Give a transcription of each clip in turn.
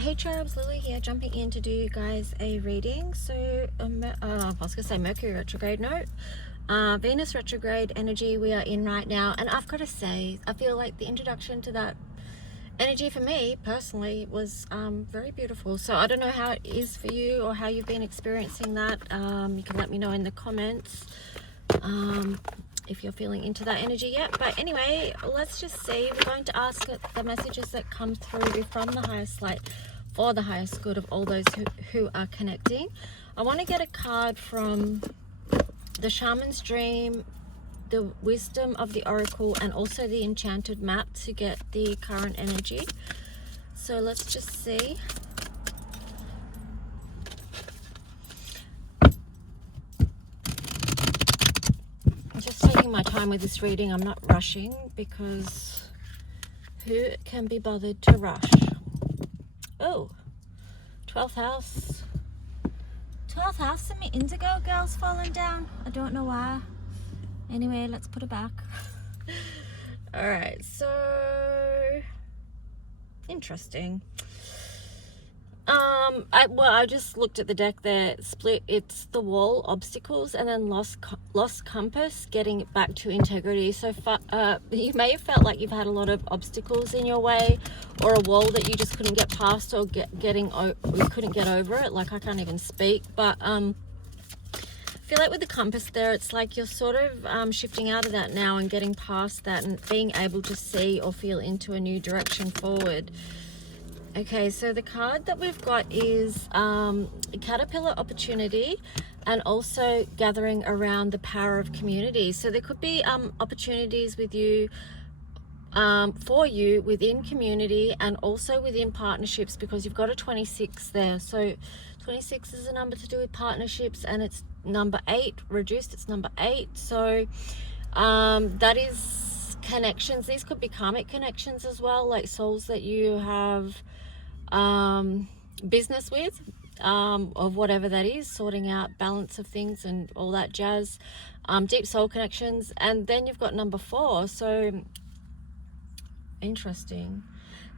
Hey Cherubs, Lulu here, jumping in to do you guys a reading. So, I was going to say Mercury retrograde, no. Venus retrograde energy we are in right now. And I've got to say, I feel like the introduction to that energy for me, personally, was very beautiful. So I don't know how it is for you or how you've been experiencing that. You can let me know in the comments if you're feeling into that energy yet. But anyway, let's just see. We're going to ask the messages that come through from the highest light for the highest good of all those who are connecting. I want to get a card from the Shaman's Dream, the Wisdom of the Oracle, and also the Enchanted Map to get the current energy. So let's just see. I'm just taking my time with this reading. I'm not rushing because who can be bothered to rush? Oh, 12th house. 12th house and my indigo girl's falling down. I don't know why. Anyway, let's put it back. All right, so interesting. I just looked at the deck there. Split. It's the wall, obstacles, and then lost compass, getting it back to integrity. So you may have felt like you've had a lot of obstacles in your way, or a wall that you just couldn't get past, or you couldn't get over it. Like, I can't even speak, but I feel like with the compass there, it's like you're sort of shifting out of that now and getting past that and being able to see or feel into a new direction forward. Okay, so the card that we've got is Caterpillar Opportunity, and also gathering around the power of community. So there could be opportunities with you, for you within community, and also within partnerships, because you've got a 26 there. So 26 is a number to do with partnerships, and it's number 8 reduced. It's number 8. So that is connections. These could be karmic connections as well, like souls that you have business with, of whatever that is, sorting out balance of things and all that jazz. Deep soul connections. And then you've got number 4. So interesting.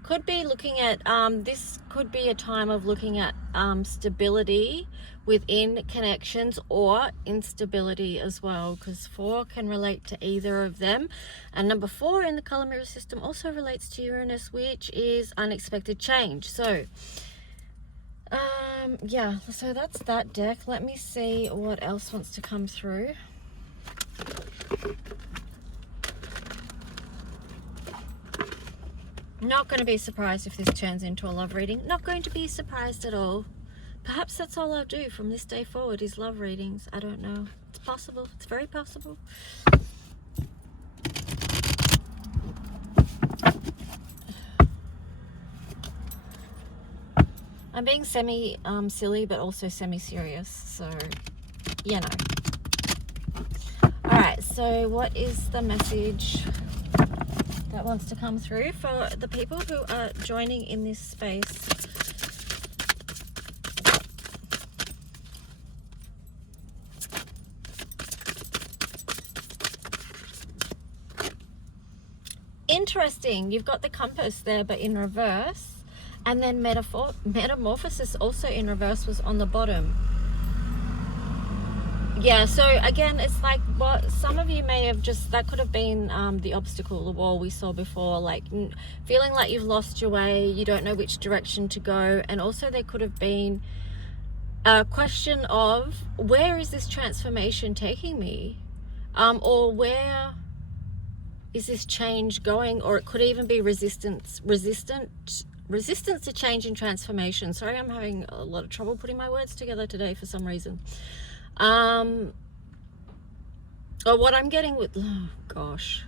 Could be looking at this could be a time of looking at stability within connections, or instability as well, because 4 can relate to either of them. And number 4 in the color mirror system also relates to Uranus, which is unexpected change. So yeah, so that's that deck. Let me see what else wants to come through. Not going to be surprised if this turns into a love reading. Not going to be surprised at all. Perhaps that's all I'll do from this day forward, is love readings. I don't know. It's possible. It's very possible. I'm being semi silly, but also semi-serious. So, you know. Alright, so what is the message that wants to come through for the people who are joining in this space? Interesting. You've got the compass there, but in reverse. And then metamorphosis also in reverse was on the bottom. Yeah, so again, it's like what some of you may have just, that could have been the obstacle, the wall we saw before, like feeling like you've lost your way, you don't know which direction to go. And also there could have been a question of, where is this transformation taking me? Or where is this change going? Or it could even be resistance to change and transformation. Sorry, I'm having a lot of trouble putting my words together today for some reason. Or what I'm getting with, oh gosh,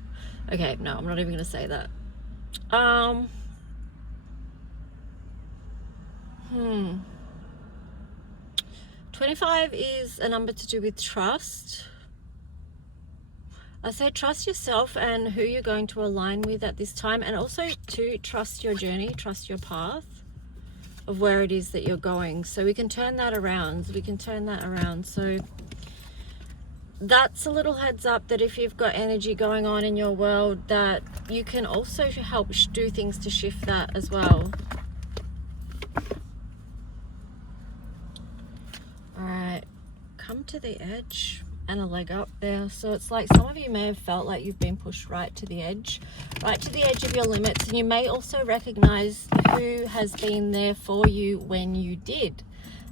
okay, no, I'm not even gonna say that. 25 is a number to do with trust. I say trust yourself and who you're going to align with at this time, and also to trust your journey, trust your path of where it is that you're going. So we can turn that around. So that's a little heads up that if you've got energy going on in your world, that you can also help do things to shift that as well. to the edge and a leg up there. So it's like some of you may have felt like you've been pushed right to the edge of your limits. And you may also recognize who has been there for you when you did,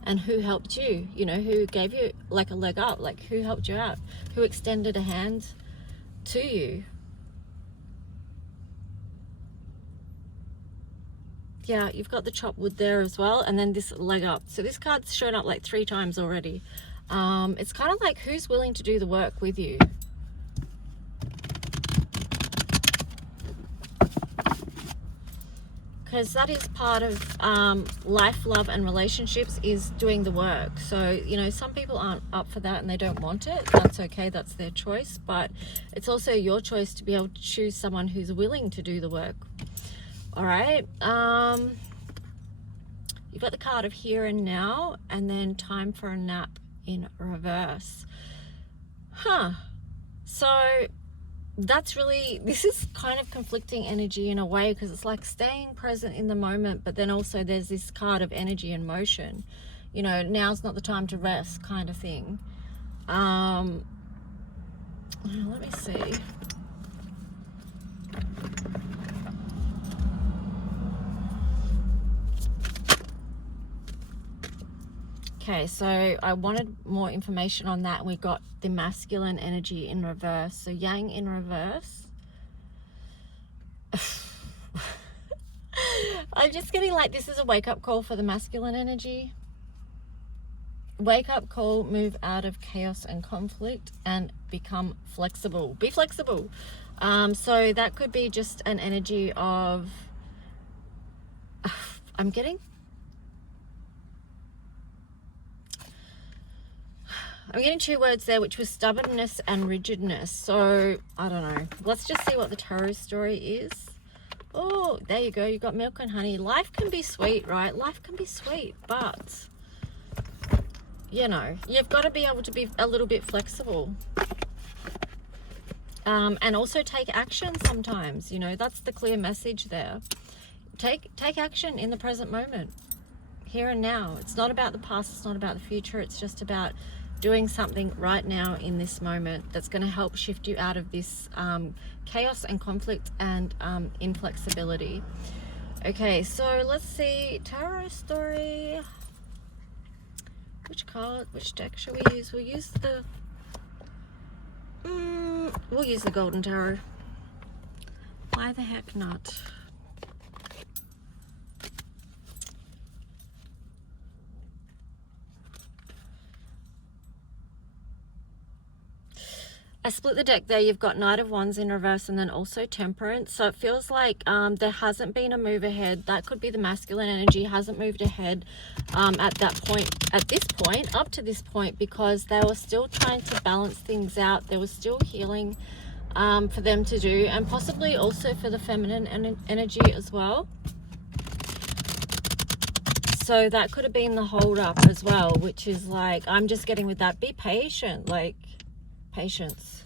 and who helped you, you know, who gave you like a leg up, like who helped you out, who extended a hand to you. Yeah, you've got the chopped wood there as well, and then this leg up. So this card's shown up like 3 times already. It's kind of like who's willing to do the work with you. Because that is part of life, love, and relationships, is doing the work. So, you know, some people aren't up for that and they don't want it. That's okay, that's their choice. But it's also your choice to be able to choose someone who's willing to do the work. All right. You've got the card of here and now, and then time for a nap in reverse. So that's really, this is kind of conflicting energy in a way, because it's like staying present in the moment, but then also there's this card of energy and motion. You know, now's not the time to rest kind of thing. Let me see. Okay, so I wanted more information on that. We got the masculine energy in reverse. So yang in reverse. I'm just getting like this is a wake-up call for the masculine energy. Wake-up call, move out of chaos and conflict and become flexible. Be flexible. So that could be just an energy of... I'm getting 2 words there, which was stubbornness and rigidness. So, I don't know. Let's just see what the tarot story is. Oh, there you go. You got milk and honey. Life can be sweet, right? Life can be sweet, but, you know, you've got to be able to be a little bit flexible. And also take action sometimes. You know, that's the clear message there. Take action in the present moment. Here and now. It's not about the past. It's not about the future. It's just about doing something right now in this moment that's going to help shift you out of this chaos and conflict and inflexibility. Okay, so let's see, tarot story. Which card, which deck shall we use? We'll use the golden tarot. Why the heck not? I split the deck there. You've got Knight of Wands in reverse and then also Temperance. So it feels like there hasn't been a move ahead. That could be the masculine energy hasn't moved ahead at this point, up to this point, because they were still trying to balance things out. There was still healing for them to do, and possibly also for the feminine energy as well. So that could have been the hold up as well, which is like, I'm just getting with that, be patient, like patience,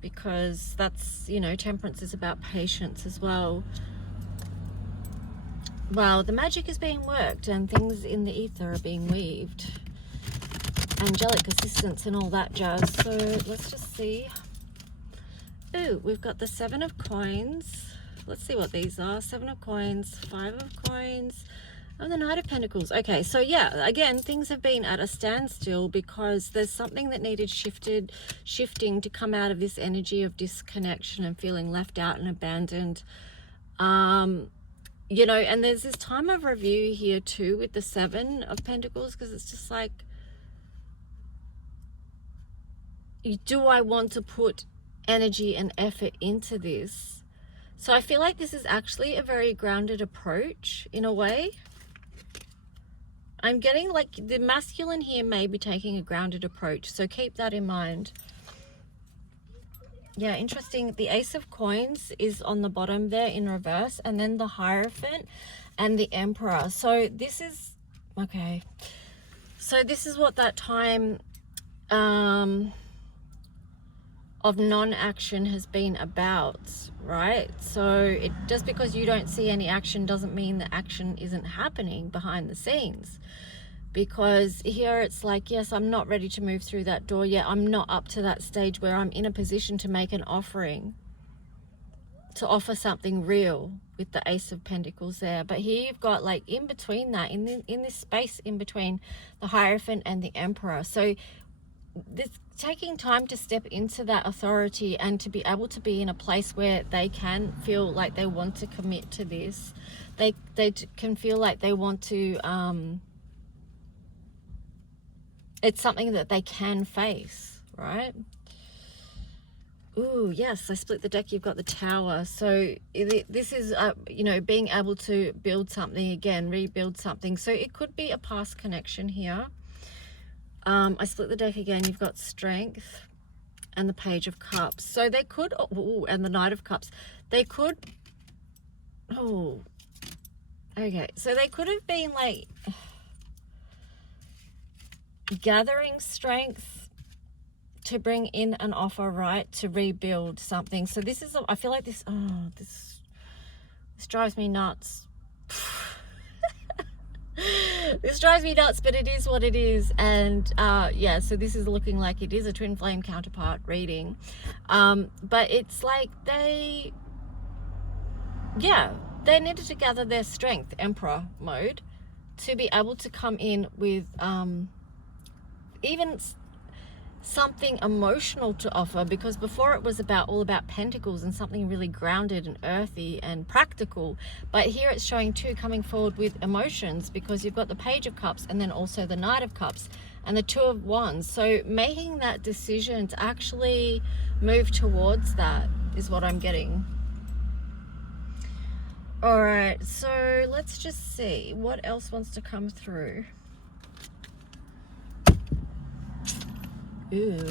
because that's, you know, Temperance is about patience as well. Well, the magic is being worked and things in the ether are being weaved, angelic assistance and all that jazz. So let's just see. Ooh, we've got the 7 of coins. Let's see what these are. 7 of coins, 5 of coins, and the Knight of Pentacles. Okay, so yeah, again, things have been at a standstill because there's something that needed shifting to come out of this energy of disconnection and feeling left out and abandoned. You know, and there's this time of review here too with the 7 of Pentacles, because it's just like, do I want to put energy and effort into this? So I feel like this is actually a very grounded approach in a way. I'm getting like the masculine here may be taking a grounded approach, so keep that in mind. Yeah, interesting. The Ace of Coins is on the bottom there in reverse, and then the Hierophant and the Emperor. So this is, okay, so this is what that time of non-action has been about, right? So just because you don't see any action doesn't mean that action isn't happening behind the scenes, because here it's like, yes, I'm not ready to move through that door yet. I'm not up to that stage where I'm in a position to make an offering, to offer something real with the Ace of Pentacles there. But here you've got like in between that, in this space in between the Hierophant and the Emperor. So this taking time to step into that authority and to be able to be in a place where they can feel like they want to commit to this. They can feel like they want to, it's something that they can face, right? Ooh, yes, I split the deck. You've got the Tower. So this is, you know, being able to build something again, rebuild something. So it could be a past connection here. I split the deck again. You've got Strength and the Page of Cups. So they could, oh, and the Knight of Cups. They could, oh, okay. So they could have been like gathering strength to bring in an offer, right, to rebuild something. So this is, I feel like this, oh, this drives me nuts. This drives me nuts, but it is what it is. And yeah, so this is looking like it is a twin flame counterpart reading, but it's like they needed to gather their strength, Emperor mode, to be able to come in with even something emotional to offer, because before it was all about pentacles and something really grounded and earthy and practical. But here it's showing too, coming forward with emotions, because you've got the Page of Cups and then also the Knight of Cups and the Two of Wands. So making that decision to actually move towards that is what I'm getting. All right, so let's just see what else wants to come through. Ooh.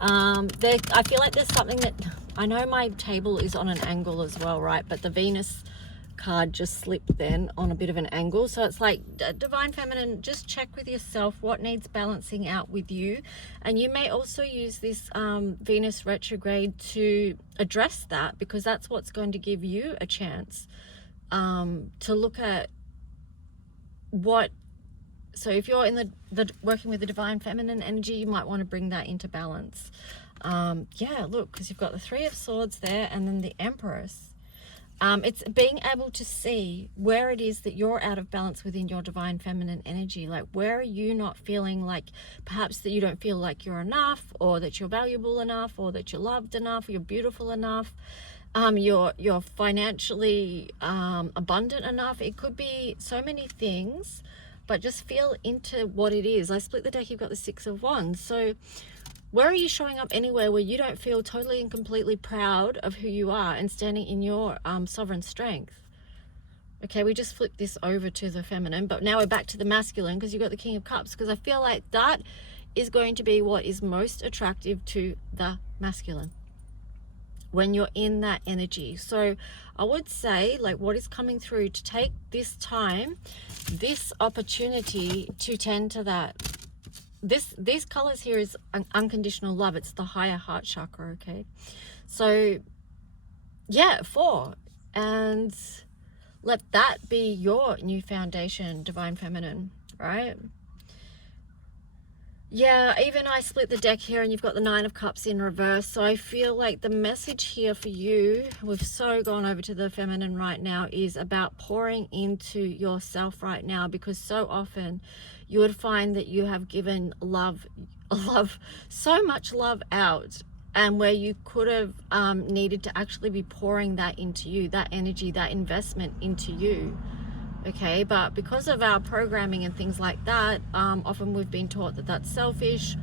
I feel like there's something that, I know my table is on an angle as well, right? But the Venus card just slipped then on a bit of an angle. So it's like, Divine Feminine, just check with yourself what needs balancing out with you. And you may also use this Venus retrograde to address that, because that's what's going to give you a chance to look at what. So if you're in the working with the Divine Feminine energy, you might want to bring that into balance. Yeah, look, because you've got the Three of Swords there and then the Empress. It's being able to see where it is that you're out of balance within your Divine Feminine energy. Like, where are you not feeling like, perhaps that you don't feel like you're enough, or that you're valuable enough, or that you're loved enough, or you're beautiful enough, you're financially abundant enough. It could be so many things. But just feel into what it is. I split the deck, you've got the Six of Wands. So where are you showing up anywhere where you don't feel totally and completely proud of who you are and standing in your sovereign strength? Okay, we just flipped this over to the feminine, but now we're back to the masculine, because you've got the King of Cups, because I feel like that is going to be what is most attractive to the masculine when you're in that energy. So I would say, like, what is coming through, to take this time, this opportunity to tend to that. These colors here is unconditional love. It's the higher heart chakra. Okay, so yeah, 4, and let that be your new foundation, Divine Feminine, right? Yeah, even I split the deck here and you've got the Nine of Cups in reverse. So I feel like the message here for you, we've so gone over to the feminine right now, is about pouring into yourself right now, because so often you would find that you have given so much love out, and where you could have needed to actually be pouring that into you, that energy, that investment into you. Okay, but because of our programming and things like that, often we've been taught that that's selfish,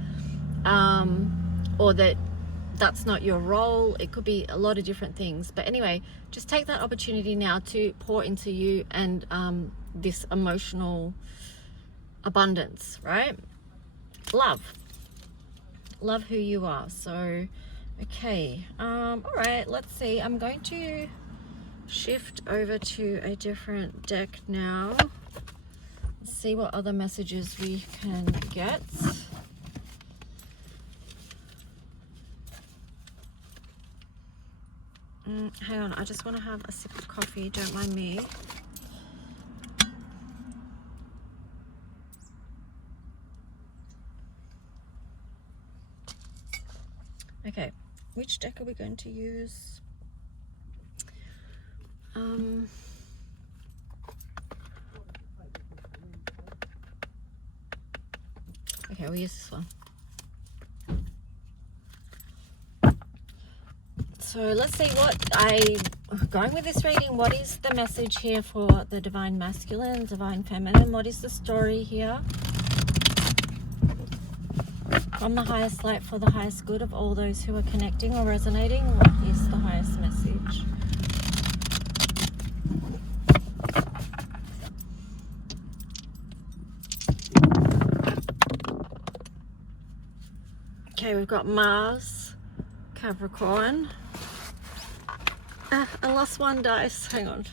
or that that's not your role. It could be a lot of different things. But anyway, just take that opportunity now to pour into you and this emotional abundance, right? Love who you are. So okay, all right, let's see. I'm going to shift over to a different deck now. Let's see what other messages we can get. Hang on, I just want to have a sip of coffee, don't mind me. Okay, which deck are we going to use? Okay, we'll use this one. So let's see going with this reading, what is the message here for the divine masculine, divine feminine? What is the story here? From the highest light for the highest good of all those who are connecting or resonating, what is the highest message? Okay, we've got Mars, Capricorn. I lost one dice, hang on.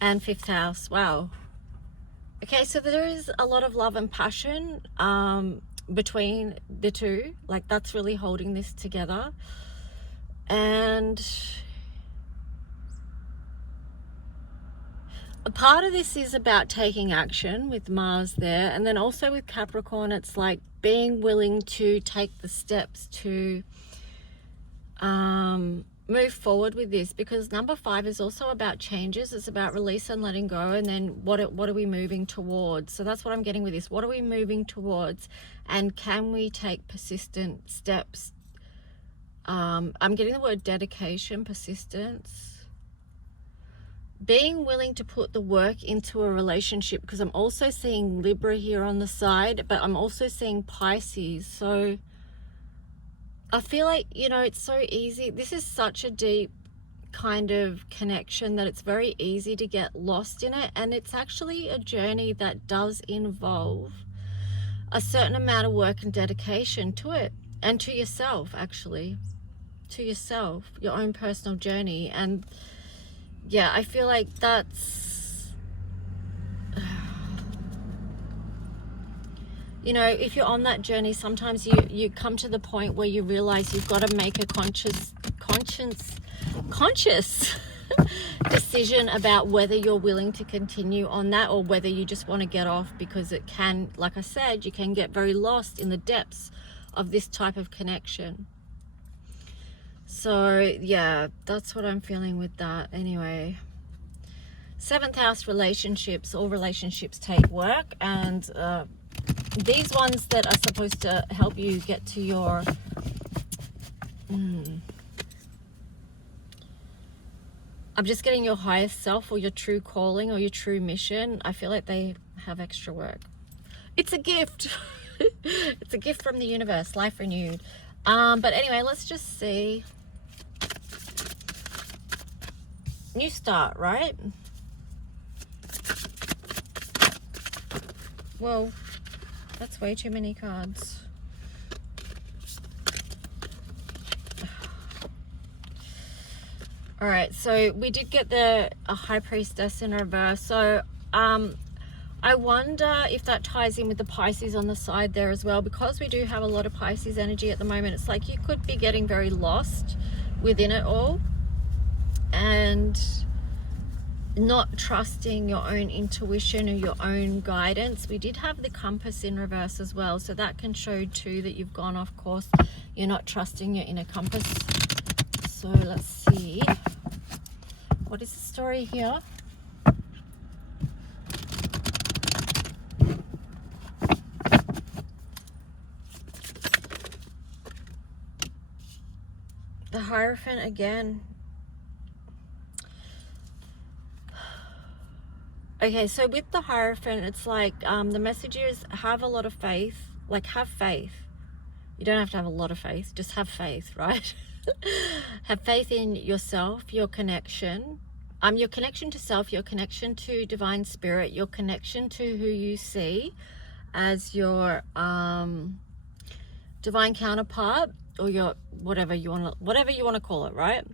And 5th house, wow. Okay, so there is a lot of love and passion between the two. Like, that's really holding this together. And a part of this is about taking action with Mars there. And then also with Capricorn, it's like being willing to take the steps to move forward with this, because number 5 is also about changes. It's about release and letting go, and then what are we moving towards? So that's what I'm getting with this. What are we moving towards, and can we take persistent steps? I'm getting the word dedication, persistence, being willing to put the work into a relationship, because I'm also seeing Libra here on the side, but I'm also seeing Pisces. So I feel like, you know, it's so easy. This is such a deep kind of connection that it's very easy to get lost in it. And it's actually a journey that does involve a certain amount of work and dedication to it, and to yourself, actually, to yourself, your own personal journey. And yeah, I feel like that's, you know, if you're on that journey, sometimes you come to the point where you realize you've got to make a conscious decision about whether you're willing to continue on that, or whether you just want to get off, because it can, like I said, you can get very lost in the depths of this type of connection. So yeah, that's what I'm feeling with that. Anyway, 7th house, relationships. All relationships take work, and these ones that are supposed to help you get to your I'm just getting your highest self, or your true calling, or your true mission. I feel like they have extra work. It's a gift. It's a gift from the universe, life renewed. But anyway, let's just see. New start, right? Whoa, that's way too many cards. All right, so we did get a High Priestess in reverse. So I wonder if that ties in with the Pisces on the side there as well, because we do have a lot of Pisces energy at the moment. It's like you could be getting very lost within it all and not trusting your own intuition or your own guidance. We did have the Compass in reverse as well, so that can show too that you've gone off course. You're not trusting your inner compass. So let's see, what is the story here? The Hierophant again. Okay, so with the Hierophant, it's like the message is have a lot of faith. Like, have faith. You don't have to have a lot of faith, just have faith, right? Have faith in yourself, your connection, your connection to self, your connection to divine spirit, your connection to who you see as your divine counterpart, or your whatever you want to call it, right?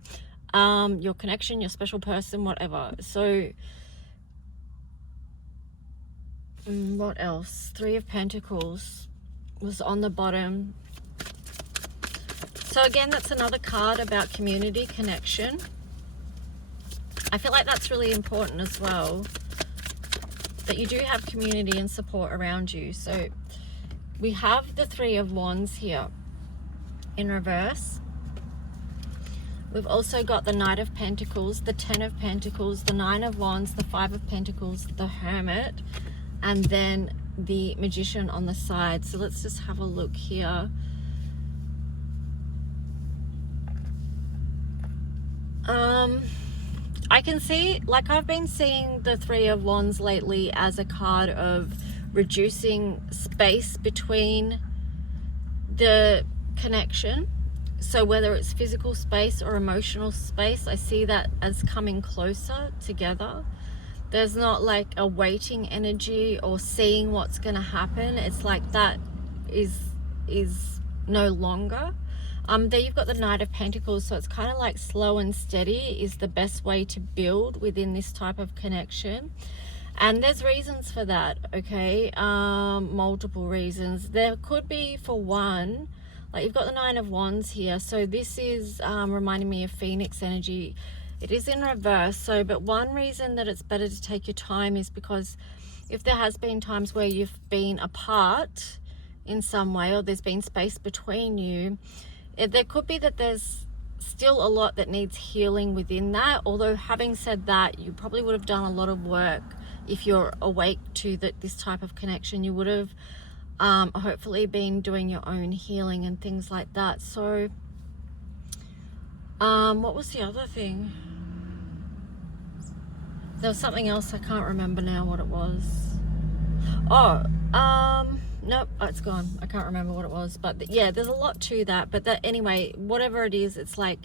Your connection, your special person, whatever. So what else? 3 of Pentacles was on the bottom. So again, that's another card about community, connection. I feel like that's really important as well, that you do have community and support around you. So we have the Three of Wands here in reverse. We've also got the Knight of Pentacles, the Ten of Pentacles, the Nine of Wands, the Five of Pentacles, the Hermit, and then the Magician on the side. So let's just have a look here. I can see, like, I've been seeing the Three of Wands lately as a card of reducing space between the connection. So whether it's physical space or emotional space, I see that as coming closer together. There's not like a waiting energy or seeing what's going to happen. It's like that is no longer. There you've got the Knight of Pentacles, so it's kind of like slow and steady is the best way to build within this type of connection. And there's reasons for that, okay? Multiple reasons. There could be, for one, like you've got the Nine of Wands here, so this is reminding me of Phoenix energy. It is in reverse, so but one reason that it's better to take your time is because if there has been times where you've been apart in some way, or there's been space between you, there could be that there's still a lot that needs healing within that. Although having said that, you probably would have done a lot of work if you're awake to this type of connection. You would have hopefully been doing your own healing and things like that. So what was the other thing? There was something else, I can't remember now what it was. Nope, it's gone. I can't remember what it was, but yeah, there's a lot to that. But that, anyway, whatever it is, it's like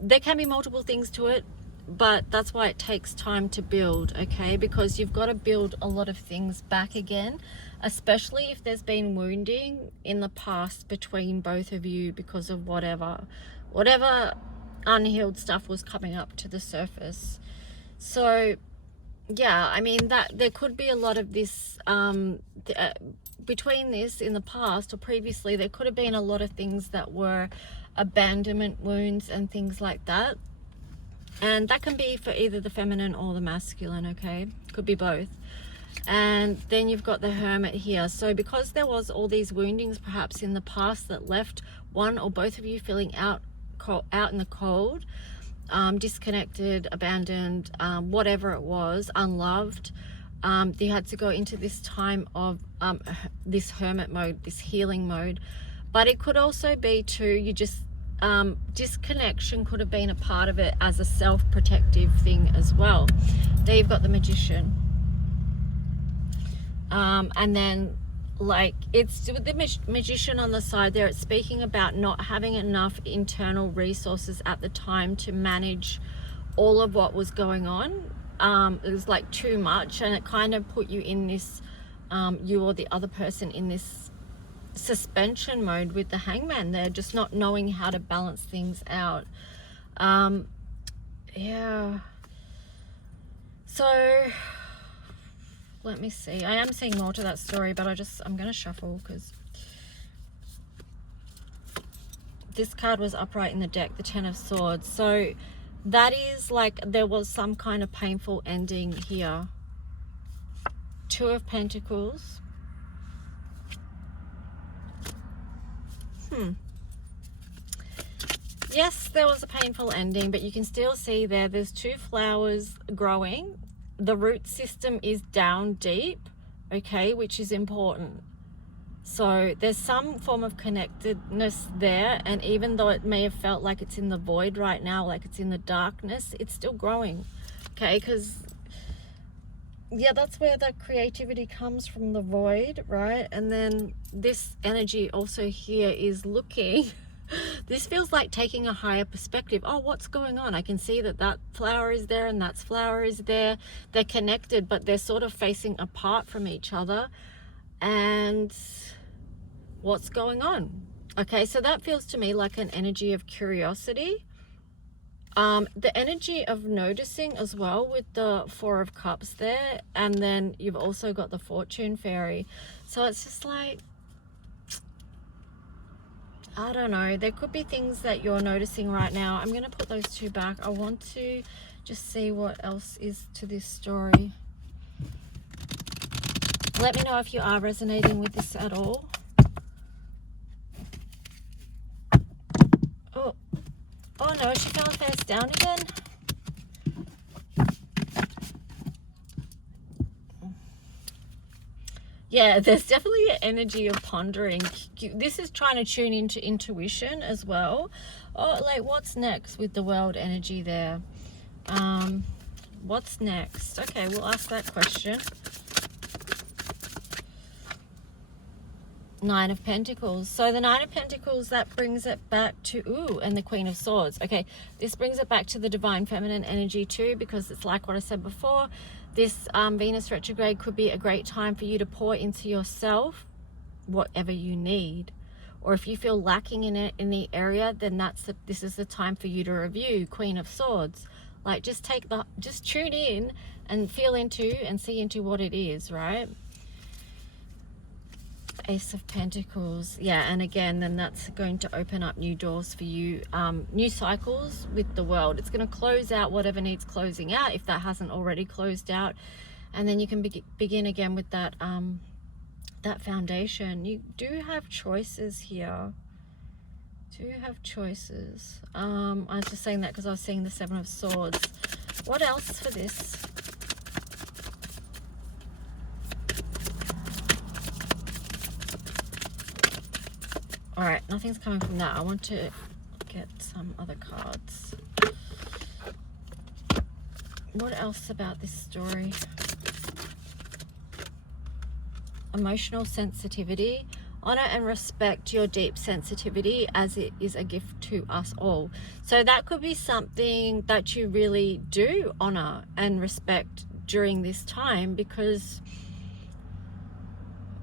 there can be multiple things to it, but that's why it takes time to build, okay? Because you've got to build a lot of things back again, especially if there's been wounding in the past between both of you because of whatever unhealed stuff was coming up to the surface. So yeah, I mean, that there could be a lot of this between this in the past or previously. There could have been a lot of things that were abandonment wounds and things like that, and that can be for either the feminine or the masculine, okay? Could be both. And then you've got the Hermit here. So because there was all these woundings perhaps in the past that left one or both of you feeling out in the cold, disconnected, abandoned, whatever it was, unloved, you had to go into this time of this hermit mode, this healing mode. But it could also be too, you just disconnection could have been a part of it as a self-protective thing as well. There you've got the Magician, and then like it's with the Magician on the side there, it's speaking about not having enough internal resources at the time to manage all of what was going on. It was like too much, and it kind of put you in this you or the other person in this suspension mode with the Hangman there, just not knowing how to balance things out. Yeah, so let me see. I am seeing more to that story, but I'm going to shuffle because this card was upright in the deck, the Ten of Swords. So that is like there was some kind of painful ending here. Two of Pentacles. Yes, there was a painful ending, but you can still see there's two flowers growing. The root system is down deep, okay, which is important. So there's some form of connectedness there, and even though it may have felt like it's in the void right now, like it's in the darkness, it's still growing, okay? Because yeah, that's where the creativity comes from, the void, right? And then this energy also here is looking this feels like taking a higher perspective. Oh, what's going on? I can see that flower is there and that flower is there. They're connected, but they're sort of facing apart from each other. And what's going on? Okay, so that feels to me like an energy of curiosity. The energy of noticing as well with the Four of Cups there. And then you've also got the Fortune Fairy. So it's just like, I don't know, there could be things that you're noticing right now. I'm going to put those two back. I want to just see what else is to this story. Let me know if you are resonating with this at all. Oh no, she fell face down again. Yeah, there's definitely an energy of pondering. This is trying to tune into intuition as well. Oh, like what's next with the world energy there? What's next? Okay, we'll ask that question. Nine of Pentacles. So the Nine of Pentacles, that brings it back to, ooh, and the Queen of Swords. Okay, this brings it back to the Divine Feminine energy too, because it's like what I said before. This Venus retrograde could be a great time for you to pour into yourself whatever you need. Or if you feel lacking in it in the area, then this is the time for you to review. Queen of Swords. Like just tune in and feel into and see into what it is, right? Ace of Pentacles. Yeah, and again, then that's going to open up new doors for you, new cycles with the world. It's going to close out whatever needs closing out, if that hasn't already closed out, and then you can begin again with that that foundation. You do have choices here. Do have choices. I was just saying that because I was seeing the Seven of Swords. What else for this? All right, nothing's coming from that. I want to get some other cards. What else about this story? Emotional sensitivity. Honor and respect your deep sensitivity, as it is a gift to us all. So that could be something that you really do honor and respect during this time, because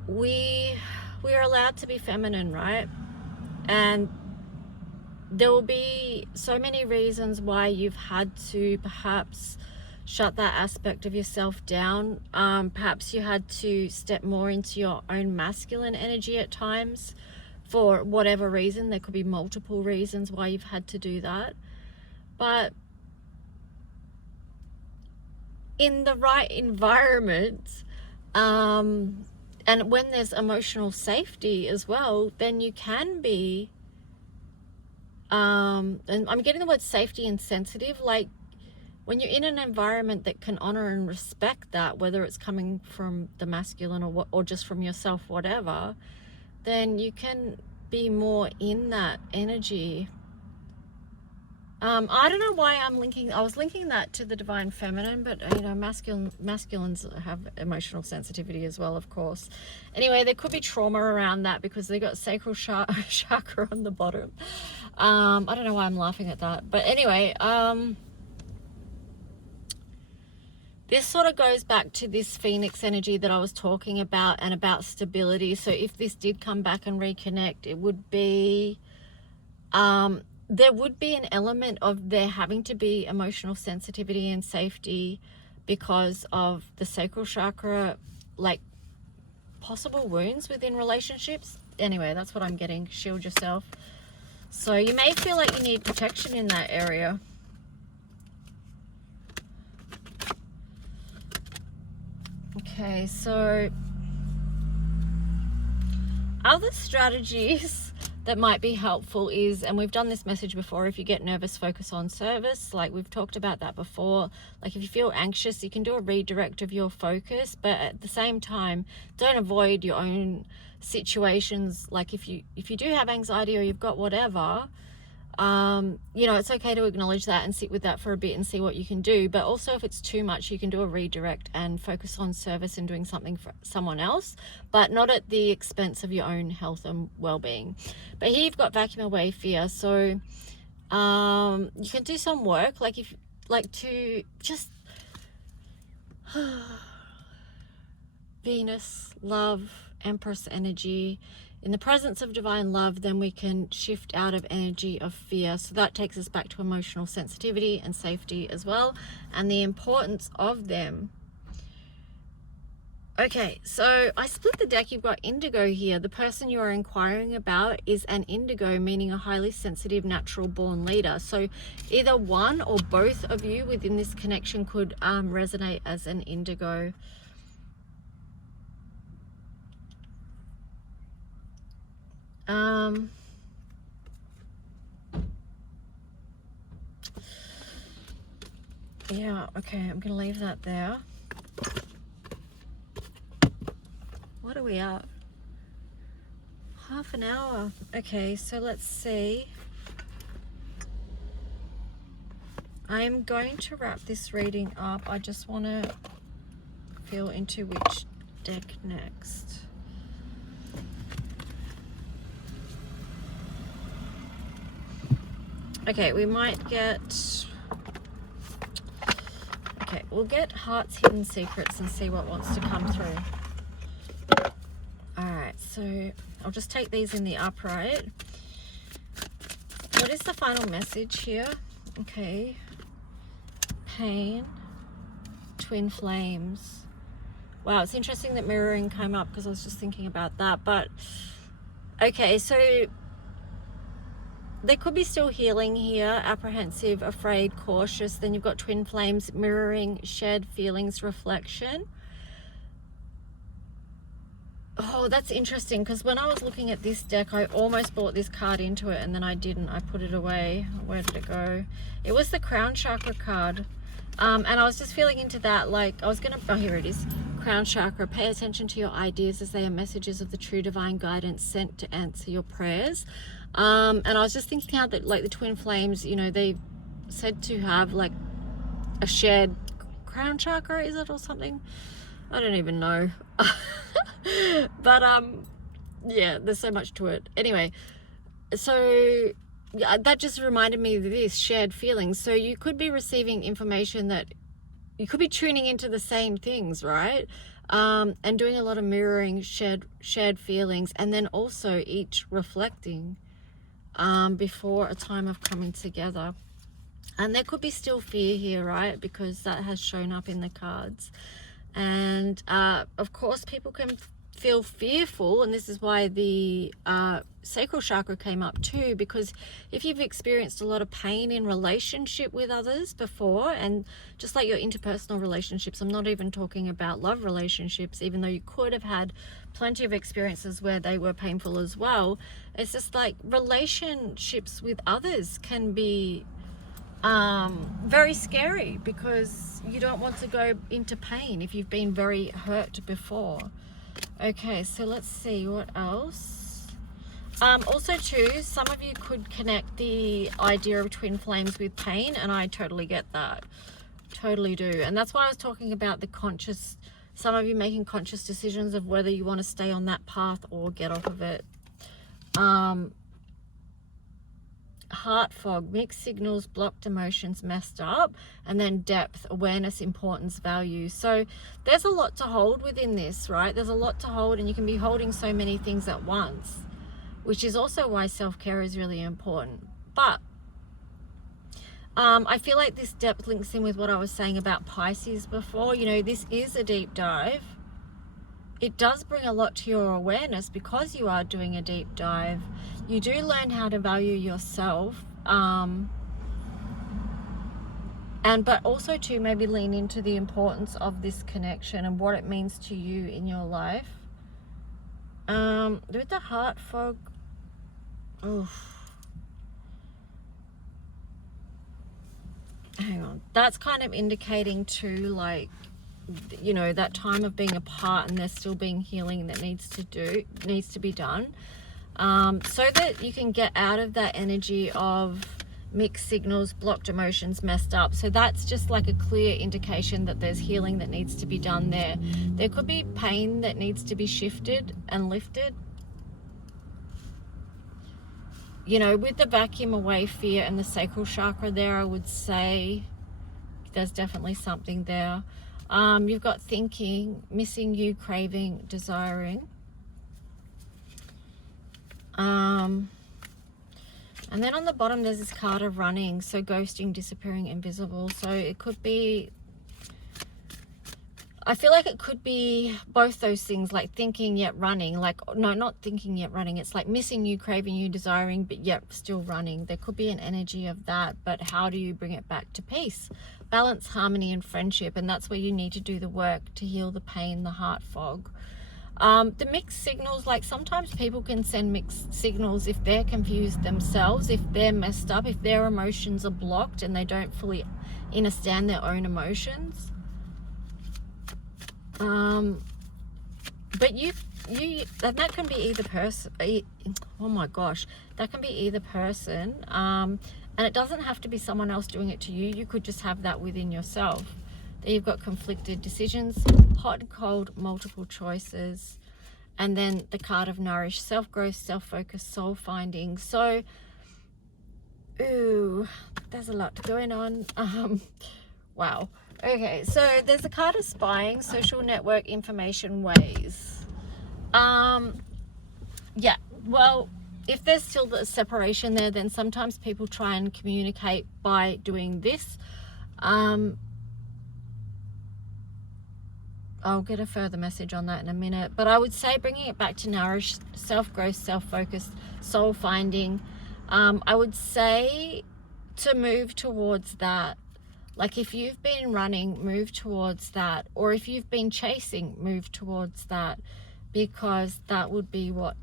we are allowed to be feminine, right? And there will be so many reasons why you've had to perhaps shut that aspect of yourself down. Perhaps you had to step more into your own masculine energy at times for whatever reason. There could be multiple reasons why you've had to do that. But in the right environment, and when there's emotional safety as well, then you can be, and I'm getting the word safety and sensitive, like when you're in an environment that can honor and respect that, whether it's coming from the masculine or just from yourself, whatever, then you can be more in that energy. I don't know why I was linking that to the Divine Feminine, but you know, masculines have emotional sensitivity as well, of course. Anyway, there could be trauma around that because they got sacral chakra on the bottom. I don't know why I'm laughing at that, but anyway, this sort of goes back to this Phoenix energy that I was talking about, and about stability. So if this did come back and reconnect, it would be, there would be an element of there having to be emotional sensitivity and safety because of the sacral chakra, like possible wounds within relationships. Anyway, that's what I'm getting. Shield yourself. So you may feel like you need protection in that area. Okay, so other strategies that might be helpful is, and we've done this message before, if you get nervous, focus on service. Like we've talked about that before. Like if you feel anxious, you can do a redirect of your focus, but at the same time, don't avoid your own situations. Like if you do have anxiety or you've got whatever, you know, it's okay to acknowledge that and sit with that for a bit and see what you can do. But also if it's too much, you can do a redirect and focus on service and doing something for someone else, but not at the expense of your own health and well-being. But here you've got vacuum away fear. So you can do some work, like if like to just Venus, love, Empress energy. In the presence of divine love, then we can shift out of energy of fear. So that takes us back to emotional sensitivity and safety as well, and the importance of them. Okay, so I split the deck. You've got indigo here. The person you are inquiring about is an indigo, meaning a highly sensitive, natural born leader. So either one or both of you within this connection could resonate as an indigo. Yeah, okay, I'm gonna leave that there. What are we at? Half an hour. Okay, so let's see. I'm going to wrap this reading up. I just want to feel into which deck next. Okay, we might get... Okay, we'll get Heart's Hidden Secrets and see what wants to come through. Alright, so I'll just take these in the upright. What is the final message here? Okay. Pain. Twin flames. Wow, it's interesting that mirroring came up because I was just thinking about that. But, okay, so there could be still healing here. Apprehensive, afraid, cautious. Then you've got twin flames, mirroring, shared feelings, reflection. Oh, that's interesting, because when I was looking at this deck, I almost brought this card into it, and then I didn't. I put it away. Where did it go? It was the Crown Chakra card. And I was just feeling into that, like, I was going to... Oh, here it is. Crown Chakra. Pay attention to your ideas as they are messages of the true divine guidance sent to answer your prayers. And I was just thinking how that, like, the twin flames, you know, they said to have, like, a shared Crown Chakra, is it, or something? I don't even know. But yeah, there's so much to it. Anyway, so yeah, that just reminded me of this shared feelings. So you could be receiving information that you could be tuning into the same things, right? And doing a lot of mirroring shared feelings, and then also each reflecting before a time of coming together. And there could be still fear here, right? Because that has shown up in the cards. And of course, people can feel fearful, and this is why the sacral chakra came up too, because if you've experienced a lot of pain in relationship with others before, and just like your interpersonal relationships, I'm not even talking about love relationships, even though you could have had plenty of experiences where they were painful as well, it's just like relationships with others can be very scary, because you don't want to go into pain if you've been very hurt before. Okay, so let's see what else. Also too, some of you could connect the idea of twin flames with pain, and I totally get that. Totally do. And that's why I was talking about the conscious, some of you making conscious decisions of whether you want to stay on that path or get off of it. Heart fog, mixed signals, blocked emotions, messed up, and then depth, awareness, importance, value. So there's a lot to hold within this, right? There's a lot to hold, and you can be holding so many things at once, which is also why self-care is really important. But I feel like this depth links in with what I was saying about Pisces before. You know, this is a deep dive. It does bring a lot to your awareness because you are doing a deep dive. You do learn how to value yourself, but also to maybe lean into the importance of this connection and what it means to you in your life. With the heart fog, hang on, that's kind of indicating to, like, you know, that time of being apart, and there's still being healing that needs to be done, so that you can get out of that energy of mixed signals, blocked emotions, messed up. So that's just like a clear indication that there's healing that needs to be done there. There could be pain that needs to be shifted and lifted. You know, with the vacuum away fear and the sacral chakra there, I would say there's definitely something there. You've got thinking, missing you, craving, desiring. And then on the bottom there's this card of running, so ghosting, disappearing, invisible. So it could be, I feel like it could be both those things, like thinking yet running. Like, no, not thinking yet running. It's like missing you, craving you, desiring, but yet still running. There could be an energy of that, but how do you bring it back to peace? Balance, harmony, and friendship. And that's where you need to do the work to heal the pain, the heart fog. The mixed signals, like sometimes people can send mixed signals if they're confused themselves, if they're messed up, if their emotions are blocked and they don't fully understand their own emotions. But you and that can be either person. Oh my gosh, that can be either person. And it doesn't have to be someone else doing it to you. You could just have that within yourself. Then you've got conflicted decisions, hot and cold, multiple choices. And then the card of nourish, self-growth, self-focus, soul finding. So, ooh, there's a lot going on. Wow. Okay, so there's a card of spying, social network, information, ways. Yeah, well, if there's still the separation there, then sometimes people try and communicate by doing this. I'll get a further message on that in a minute, but I would say bringing it back to nourish, self-growth, self-focused, soul finding. I would say to move towards that. Like if you've been running, move towards that. Or if you've been chasing, move towards that, because that would be a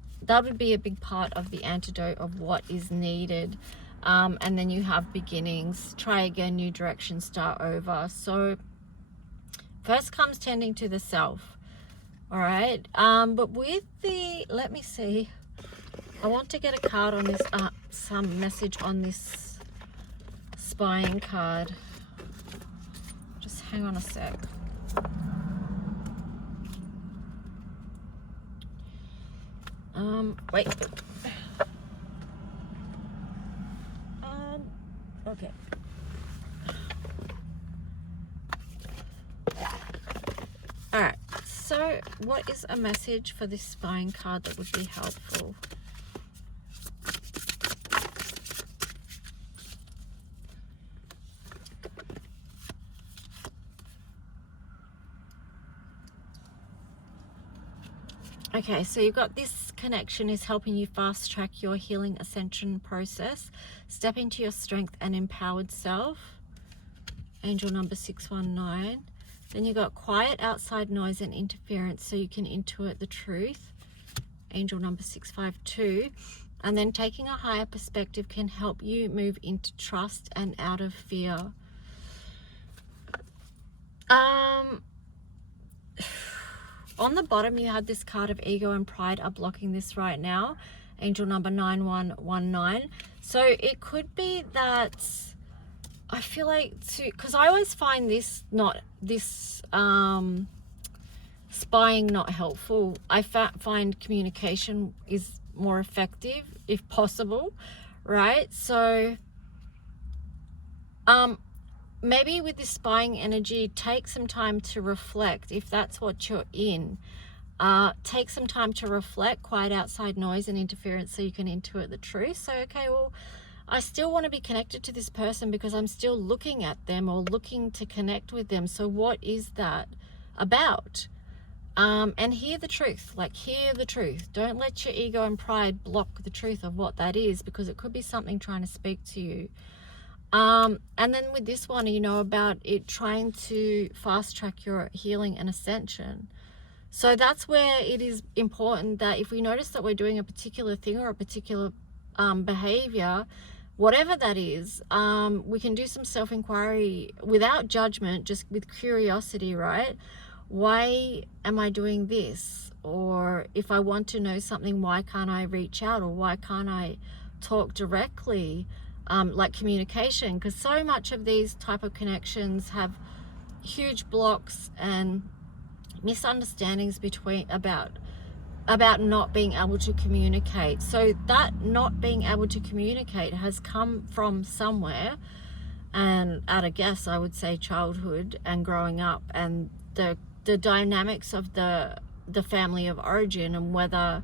big part of the antidote of what is needed. And then you have beginnings, try again, new direction, start over. So first comes tending to the self. All right. But with the, let me see. I want to get a card on this, some message on this spying card. Just hang on a sec. Wait. Okay. All right. So, what is a message for this spying card that would be helpful? Okay, so you've got this connection is helping you fast track your healing ascension process. Step into your strength and empowered self. Angel number 619. Then you got quiet outside noise and interference so you can intuit the truth. Angel number 652. And then taking a higher perspective can help you move into trust and out of fear. On the bottom, you have this card of ego and pride are blocking this right now. Angel number 9119. So it could be that I feel like because I always find this spying not helpful. I find communication is more effective if possible, right? So maybe with this spying energy, take some time to reflect. If that's what you're in, take some time to reflect, quiet outside noise and interference so you can intuit the truth. So, okay, well, I still want to be connected to this person because I'm still looking at them or looking to connect with them. So what is that about? And hear the truth, like hear the truth. Don't let your ego and pride block the truth of what that is, because it could be something trying to speak to you. And then with this one, you know, about it trying to fast track your healing and ascension. So that's where it is important that if we notice that we're doing a particular thing or a particular behavior, whatever that is, we can do some self-inquiry without judgment, just with curiosity, right? Why am I doing this? Or if I want to know something, why can't I reach out? Or why can't I talk directly? Like communication, because so much of these type of connections have huge blocks and misunderstandings about not being able to communicate. So that not being able to communicate has come from somewhere, and at a guess I would say childhood and growing up, and the dynamics of the family of origin, and whether,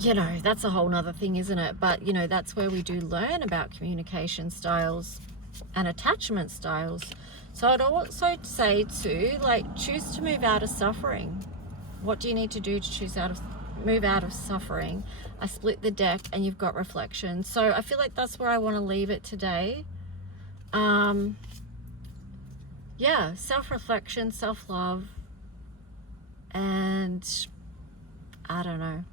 you know, that's a whole nother thing, isn't it? But, you know, that's where we do learn about communication styles and attachment styles. So I'd also say too, like, choose to move out of suffering. What do you need to do to move out of suffering? I split the deck and you've got reflection. So I feel like that's where I want to leave it today. Yeah, self-reflection, self-love, and I don't know.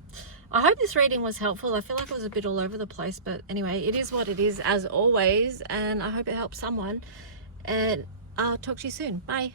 I hope this reading was helpful. I feel like it was a bit all over the place, but anyway, it is what it is as always, and I hope it helps someone. and I'll talk to you soon. Bye.